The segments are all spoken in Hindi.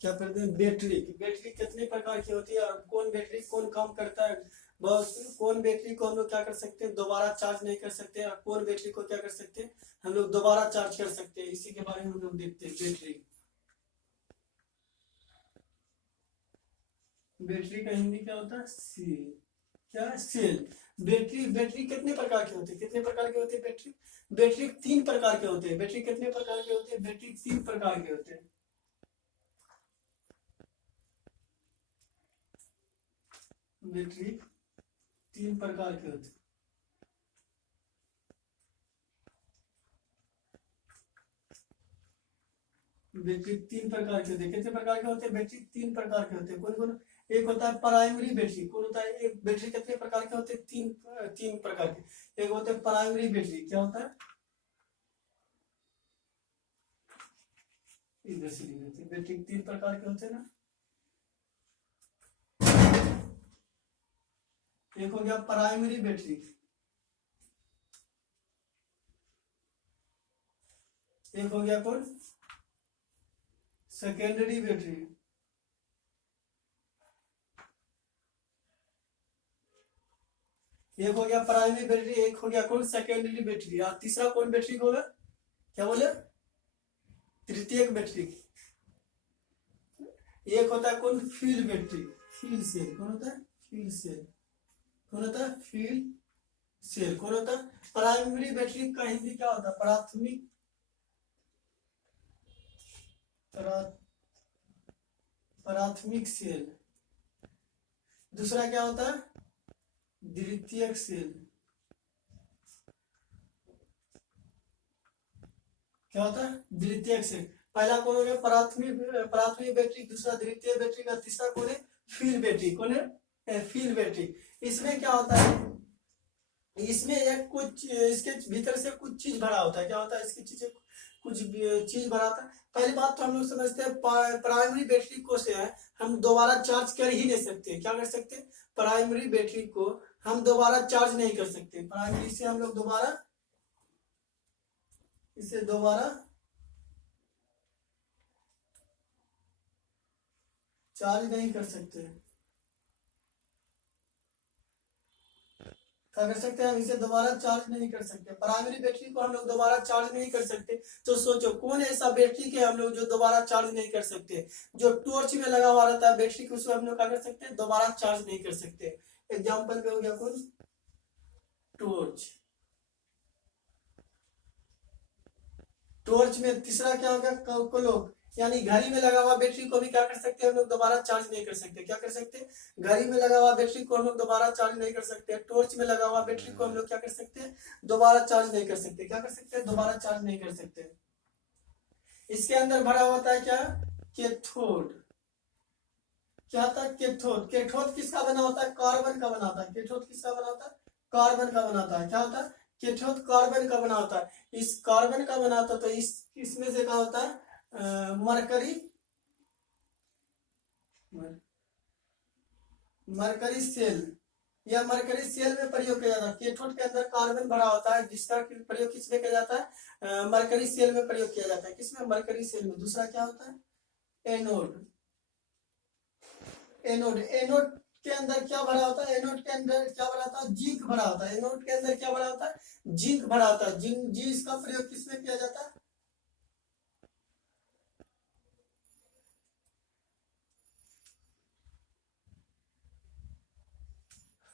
क्या करते हैं, बैटरी। बैटरी कितने प्रकार की होती है और कौन बैटरी कौन काम करता है, बहुत कौन बैटरी को हम लोग क्या कर सकते हैं, दोबारा चार्ज नहीं कर सकते, और कौन बैटरी को क्या कर सकते हैं, हम लोग दोबारा चार्ज कर सकते हैं, इसी के बारे में हम लोग देखते हैं। बैटरी, बैटरी का हिंदी क्या होता है, सेल। क्या, सेल। बैटरी, बैटरी कितने प्रकार के होते हैं, कितने प्रकार के होते हैं बैटरी, बैटरी 3 प्रकार के होते हैं। बैटरी कितने प्रकार के होते हैं, बैटरी 3 प्रकार के होते हैं। बैटरी 3 प्रकार के होते हैं। बैटरी 3 प्रकार के होते हैं। कितने प्रकार के होते हैं, बैटरी 3 प्रकार के होते हैं। कौन कौन, एक होता है प्राइमरी बैटरी। कौन होता है, एक बैटरी कितने प्रकार के होते हैं, तीन, 3 प्रकार के। एक होते हैं प्राइमरी बैटरी, क्या होता है, इधर से लिख लेते हैं। बैटरी 3 प्रकार के होते हैं ना। एक हो गया प्राइमरी बैटरी, एक हो गया कौन, सेकेंडरी बैटरी, एक हो गया प्राइमरी बैटरी, एक हो गया कौन, सेकेंडरी बैटरी, और तीसरा कौन बैटरी होगा, क्या बोले, तृतीयक बैटरी। एक होता है कौन, फील्ड बैटरी, फील्ड सेल। कौन होता है, फील्ड सेल। कौन होता है, फील्ड सेल। कौन होता है, प्राइमरी बैटरी का हिंदी क्या होता है, प्राथमिक, प्राथमिक सेल। दूसरा क्या होता है, द्वितीयक सेल। क्या होता है, द्वितीयक सेल। पहला कौन हो गया, प्राथमिक, प्राथमिक बैटरी, दूसरा द्वितीय बैटरी का, तीसरा कौन है, फील्ड बैटरी। कौन है, फील्ड बैटरी। इसमें क्या होता है, इसमें एक कुछ इसके भीतर से कुछ चीज भरा होता है। क्या होता है, इसकी चीजें कुछ चीज भरा होता है। पहली बात तो हम लोग समझते हैं प्राइमरी बैटरी को से है हम दोबारा चार्ज कर ही नहीं सकते। क्या कर सकते, प्राइमरी बैटरी को हम दोबारा चार्ज नहीं कर सकते। प्राइमरी से हम लोग दोबारा, इसे दोबारा चार्ज नहीं कर सकते। क्या कर सकते हैं, हम इसे दोबारा चार्ज नहीं कर सकते। प्राइमरी बैटरी को हम लोग दोबारा चार्ज नहीं कर सकते। तो सोचो कौन ऐसा बैटरी के हम लोग जो दोबारा चार्ज नहीं कर सकते, जो टॉर्च में लगा हुआ रहता है बैटरी को, उसको हम लोग क्या कर सकते हैं, दोबारा चार्ज नहीं कर सकते। एग्जाम्पल पे हो गया कौन, टॉर्च। टॉर्च में तीसरा क्या हो गया, क्लॉक। यानी घड़ी में लगा हुआ बैटरी को भी क्या कर सकते हैं हम लोग, दोबारा चार्ज नहीं कर सकते। क्या कर सकते हैं, घड़ी में लगा हुआ बैटरी को हम लोग दोबारा चार्ज नहीं कर सकते। टॉर्च में लगा हुआ बैटरी को हम लोग क्या कर सकते हैं, दोबारा चार्ज नहीं कर सकते। क्या कर सकते हैं, दोबारा चार्ज नहीं कर सकते। इसके अंदर भरा होता है क्या, कैथोड। क्या था, कैथोड। कैथोड किसका बना होता है, कार्बन का बना होता है। कैथोड किसका बना होता है, कार्बन का बना होता है। क्या होता है, कैथोड कार्बन का बना होता है। इस कार्बन का बना होता है, तो इस इसमें से क्या होता है, मरकरी, मरकरी सेल, या मरकरी सेल में प्रयोग किया जाता है। कैथोड के अंदर कार्बन भरा होता है, जिसका प्रयोग किसमें किया जाता है, मरकरी सेल में प्रयोग किया जाता है। किसमें, मरकरी सेल में। दूसरा क्या होता है, एनोड। एनोड, एनोड के अंदर क्या भरा होता है, एनोड के अंदर क्या भरा होता है, जिंक भरा होता है। एनोड के अंदर क्या भरा होता है, जिंक भरा होता है। जिंक, जी, इसका प्रयोग किसमें किया जाता है,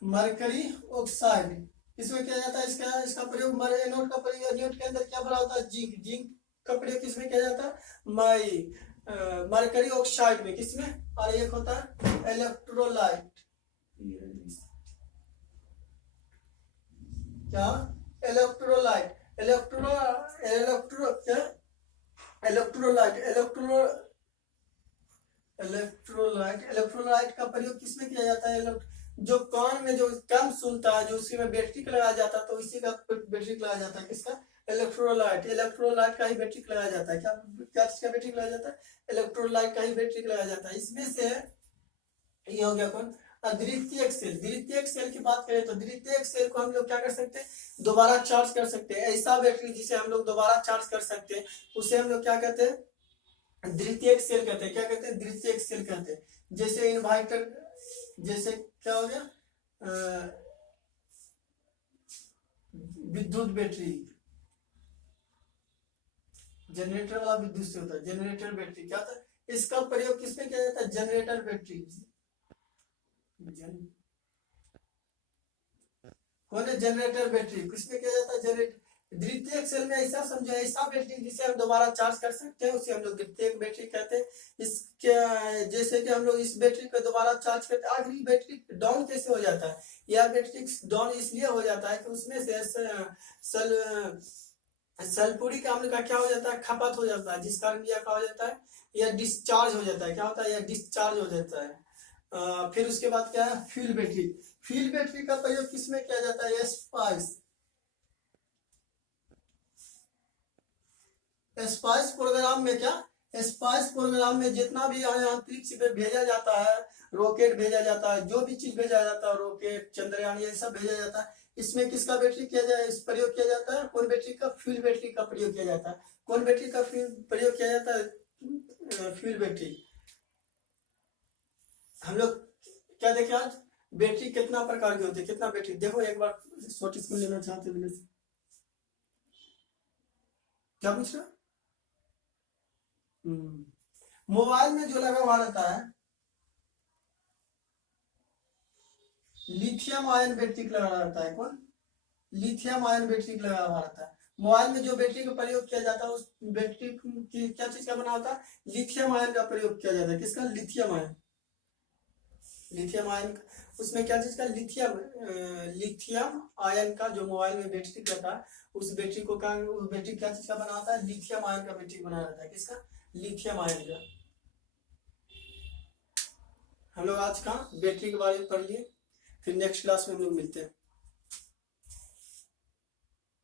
मरकरी ऑक्साइड। किसमें किया जाता है, इसका इसका प्रयोग, एनोड का प्रयोग, एनोड के अंदर क्या भरा होता है, जिंक। जिंक का प्रयोग किसमें किया जाता है, मरकरी ऑक्साइड में। किसमें, और एक होता है इलेक्ट्रोलाइट। क्या, इलेक्ट्रोलाइट। क्या, इलेक्ट्रोलाइट, इलेक्ट्रोलाइट का प्रयोग किसमें किया जाता है, जो कान में जो कम सुनता है, जो उसी में बैटरी लगाया जाता है, तो इसी का बैटरी लगाया जाता है। किसका, इलेक्ट्रोलाइट। इलेक्ट्रोलाइट का ही बैटरी लगाया जाता है। क्या, क्या चीज का बैटरी लगाया जाता है, इलेक्ट्रोलाइट का ही बैटरी लगाया जाता है। इसमें से ये हो गया कौन, द्वितीयक सेल। द्वितीयक सेल की बात करें तो द्वितीयक सेल को हम लोग क्या कर सकते हैं, दोबारा चार्ज कर सकते हैं। ऐसा बैटरी जिसे हम लोग दोबारा चार्ज कर सकते हैं, उसे हम लोग क्या कहते हैं, द्वितीयक सेल कहते हैं। क्या कहते हैं? द्वितीयक सेल कहते हैं। जैसे इन्वर्टर, जैसे क्या हो गया, विद्युत बैटरी, जनरेटर वाला विद्युत से होता है, जनरेटर बैटरी क्या था, इसका प्रयोग किसमें किया जाता है? Generator battery. जनरेटर बैटरी किसमें किया जाता है? जनरेटर। द्वितीयक सेल में ऐसा समझो, ऐसा बैटरी जिसे हम दोबारा चार्ज कर सकते हैं उसे हम लोग द्वितीयक बैटरी कहते हैं। इसके जैसे कि हम लोग इस बैटरी को दोबारा चार्ज करते हैं, आखिर बैटरी डाउन कैसे हो जाता है? यह बैटरी डाउन इसलिए हो जाता है कि उसमें से सल्फ्यूरिक अम्ल का क्या हो जाता है? खपत हो जाता है, जिस कारण यह क्या हो जाता है? यह डिस्चार्ज हो जाता है। क्या होता है? यह डिस्चार्ज हो जाता है। फिर उसके बाद क्या है? Fuel battery. फ्यूल बैटरी का प्रयोग किसमें किया जाता है? स्पाइस प्रोग्राम में। क्या स्पाइस प्रोग्राम में जितना भी अंतरिक्ष पे भेजा जाता है, रॉकेट भेजा जाता है, जो भी चीज भेजा जाता है, रॉकेट, चंद्रयान, ये सब भेजा जाता है, इसमें किसका बैटरी किया जाए, इस प्रयोग किया जाता है? कौन बैटरी का? फ्यूल बैटरी का प्रयोग किया जाता है। कौन बैटरी का प्रयोग किया जाता है? Fuel battery. हम लोग क्या देखे आज? बैटरी कितना प्रकार की होती है, कितना बैटरी देखो एक बार नोटिस कर लेना चाहते हैं। क्या पूछ रहा? मोबाइल में जो लगा हुआ रहता है, लिथियम आयन बैटरी लगा रहता है। कौन? लिथियम आयन बैटरी लगा हुआ रहता है। मोबाइल में जो बैटरी का प्रयोग किया जाता है उस बैटरी की क्या चीज का बना होता है? लिथियम आयन का प्रयोग किया जाता है। किसका? Lithium ion. लिथियम आयन उसमें क्या चीज का? लिथियम आयन का जो मोबाइल में बैटरी रहता है, उस बैटरी को उस बैटरी क्या चीज का बना होता है? लिथियम आयन का बैटरी बना रहता है। किसका? लिथियम आयन का। हम लोग आज का बैटरी के बारे में पढ़ लिए, फिर नेक्स्ट क्लास में हम लोग मिलते हैं।